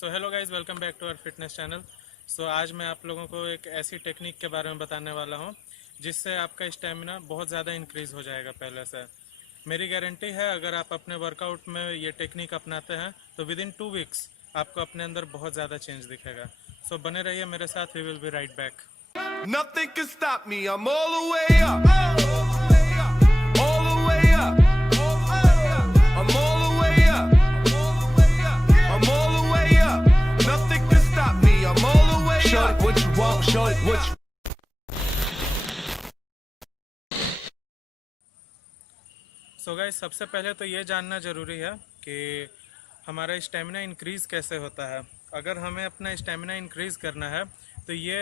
So hello guys, welcome back to our fitness channel. आज मैं आप लोगों को एक ऐसी टेक्निक के बारे में बताने वाला हूं जिससे आपका स्टेमिना बहुत ज़्यादा इंक्रीज़ हो जाएगा पहले से। मेरी गारंटी है, अगर आप अपने वर्कआउट में ये टेक्निक अपनाते हैं तो विद इन 2 वीक्स आपको अपने अंदर बहुत ज़्यादा चेंज दिखेगा। बने रहिए मेरे साथ, we will be right back. Nothing can stop me, I'm all the way up. All the way up. I'm all the way up. I'm all the way up. Nothing can stop me, I'm all the way up. Show it what you want, show it what you guys, सबसे पहले तो ये जानना ज़रूरी है कि हमारा stamina increase कैसे होता है। अगर हमें अपना स्टेमिना इंक्रीज़ करना है तो ये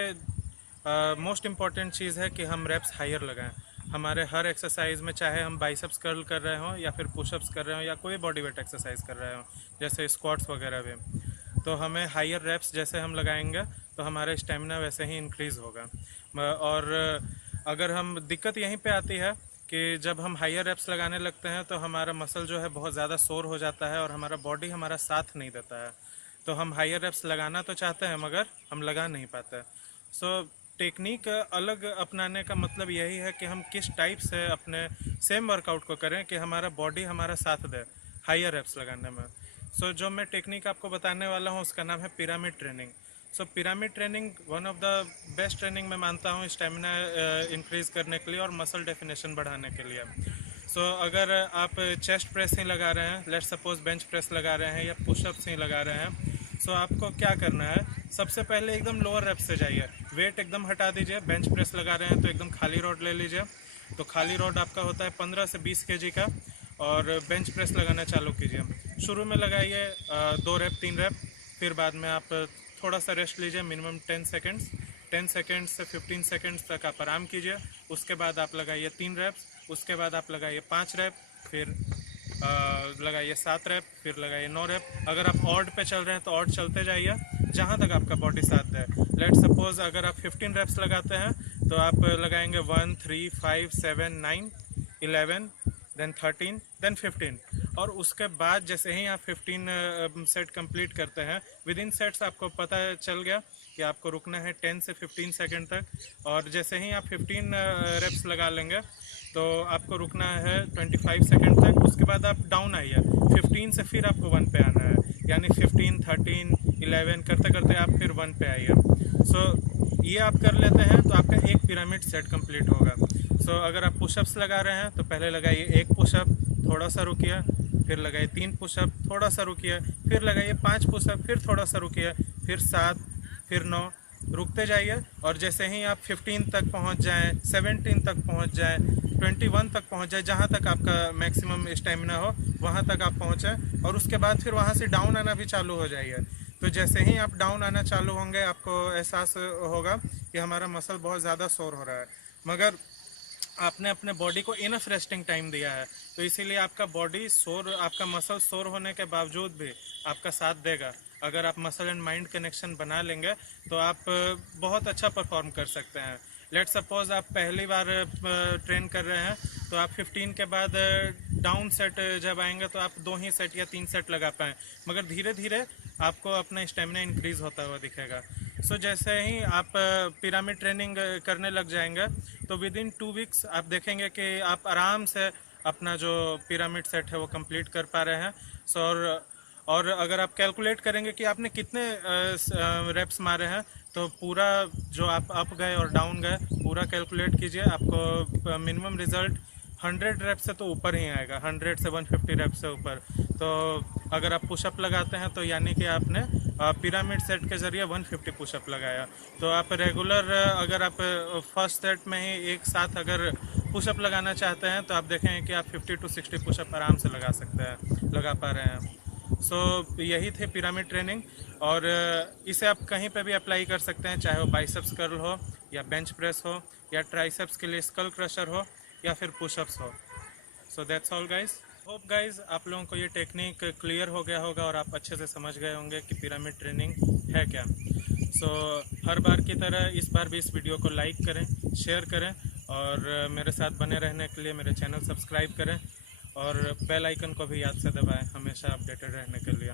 मोस्ट इम्पॉर्टेंट चीज़ है कि हम रेप्स हायर लगाएं। हमारे हर एक्सरसाइज में, चाहे हम बाइसेप्स कर्ल कर रहे हों या फिर पुशअप्स कर रहे हों या कोई बॉडी वेट एक्सरसाइज कर रहे हों, जैसे स्क्वाट्स वगैरह भी, तो हमें हायर रेप्स जैसे हम लगाएंगे तो हमारा स्टेमिना वैसे ही इंक्रीज़ होगा। और अगर हम, दिक्कत यहीं पे आती है कि जब हम हायर रेप्स लगाने लगते हैं तो हमारा मसल जो है बहुत ज़्यादा सोर हो जाता है और हमारा बॉडी हमारा साथ नहीं देता है। तो हम हायर रेप्स लगाना तो चाहते हैं मगर हम लगा नहीं पाते। टेक्निक अलग अपनाने का मतलब यही है कि हम किस टाइप से अपने सेम वर्कआउट को करें कि हमारा बॉडी हमारा साथ दे हायर रेप्स लगाने में। जो मैं टेक्निक आपको बताने वाला हूँ उसका नाम है pyramid training. Pyramid training one of the best training मैं मानता हूँ स्टेमिना इंक्रीज़ करने के लिए और मसल डेफिनेशन बढ़ाने के लिए। अगर आप चेस्ट प्रेस ही लगा रहे हैं, लेट्स सपोज बेंच प्रेस लगा रहे हैं या पुशअप्स ही लगा रहे हैं, आपको क्या करना है, सबसे पहले एकदम लोअर रेप से जाइए, वेट एकदम हटा दीजिए। बेंच प्रेस लगा रहे हैं तो एकदम खाली रॉड ले लीजिए। तो खाली रॉड आपका होता है 15 से 20 केजी का, और बेंच प्रेस लगाना चालू कीजिए। शुरू में लगाइए 2 रेप 3 रेप, फिर बाद में आप थोड़ा सा रेस्ट लीजिए, मिनिमम 10 सेकेंड्स। 10 सेकेंड्स से 15 सेकेंड्स तक आप आराम कीजिए। उसके बाद आप लगाइए 3 रेप्स, उसके बाद आप लगाइए 5 रेप, फिर लगाइए 7 रेप, फिर लगाइए 9 रेप। अगर आप ऑड पे चल रहे हैं तो ऑड चलते जाइए जहाँ तक आपका बॉडी साथ दे। लेट सपोज अगर आप 15 रेप्स लगाते हैं तो आप लगाएंगे 1 3 5 7 9 11 देन 13 देन 15। और उसके बाद जैसे ही आप 15 सेट कंप्लीट करते हैं, विद इन सेट्स आपको पता चल गया कि आपको रुकना है 10 से 15 सेकंड तक। और जैसे ही आप 15 रेप्स लगा लेंगे तो आपको रुकना है 25 सेकंड तक। उसके बाद आप डाउन आइए 15 से, फिर आपको 1 पे आना है, यानी 15 13 11 करते करते आप फिर 1 पे आइए। ये आप कर लेते हैं तो आपका एक पिरामिड सेट कंप्लीट होगा। अगर आप पुशअप्स लगा रहे हैं तो पहले लगाइए 1 पुशअप, थोड़ा सा रुकिए, फिर लगाइए 3 पुशअप, थोड़ा सा रुकिए, फिर लगाइए 5 पुशअप, फिर थोड़ा सा रुकिए, फिर 7, फिर 9, रुकते जाइए। और जैसे ही आप 15 तक पहुंच जाएं, 17 तक पहुंच जाएं, 21 तक पहुंच जाए, जहां तक आपका मैक्सिमम स्टेमिना हो वहां तक आप पहुंचें। और उसके बाद फिर वहां से डाउन आना भी चालू हो जाइए। तो जैसे ही आप डाउन आना चालू होंगे आपको एहसास होगा कि हमारा मसल बहुत ज़्यादा सोर हो रहा है, मगर आपने अपने बॉडी को इनफ रेस्टिंग टाइम दिया है, तो इसीलिए आपका बॉडी सोर, आपका मसल सोर होने के बावजूद भी आपका साथ देगा। अगर आप मसल एंड माइंड कनेक्शन बना लेंगे तो आप बहुत अच्छा परफॉर्म कर सकते हैं। लेट सपोज आप पहली बार ट्रेन कर रहे हैं तो आप 15 के बाद डाउन सेट जब आएंगे तो आप 2 ही सेट या 3 सेट लगा पाएँ, मगर धीरे धीरे आपको अपना स्टेमिना इंक्रीज होता हुआ दिखेगा। जैसे ही आप पिरामिड ट्रेनिंग करने लग जाएंगे तो विद इन 2 वीक्स आप देखेंगे कि आप आराम से अपना जो पिरामिड सेट है वो कंप्लीट कर पा रहे हैं। और अगर आप कैलकुलेट करेंगे कि आपने कितने रेप्स मारे हैं तो पूरा जो आप अप गए और डाउन गए पूरा कैलकुलेट कीजिए, आपको मिनिमम रिजल्ट 100 रेप से तो ऊपर ही आएगा, 100 से 150 रेप से ऊपर। तो अगर आप पुशअप लगाते हैं तो यानी कि आपने पिरामिड सेट के ज़रिए 150 पुशअप लगाया। तो आप रेगुलर, अगर आप फर्स्ट सेट में ही एक साथ अगर पुशअप लगाना चाहते हैं तो आप देखेंगे कि आप 50 to 60 पुशअप आराम से लगा पा रहे हैं। यही थे पिरामिड ट्रेनिंग, और इसे आप कहीं पे भी अप्लाई कर सकते हैं, चाहे वो बाइसेप्स कर्ल हो या बेंच प्रेस हो या ट्राइसेप्स के लिए स्कल क्रशर हो या फिर पुशअप्स हो। That's all guys. Hope guys आप लोगों को ये टेक्निक क्लियर हो गया होगा और आप अच्छे से समझ गए होंगे कि पिरामिड ट्रेनिंग है क्या। हर बार की तरह इस बार भी इस वीडियो को लाइक करें, शेयर करें, और मेरे साथ बने रहने के लिए मेरे चैनल सब्सक्राइब करें और बेल आइकन को भी याद से दबाएं हमेशा अपडेटेड रहने के लिए।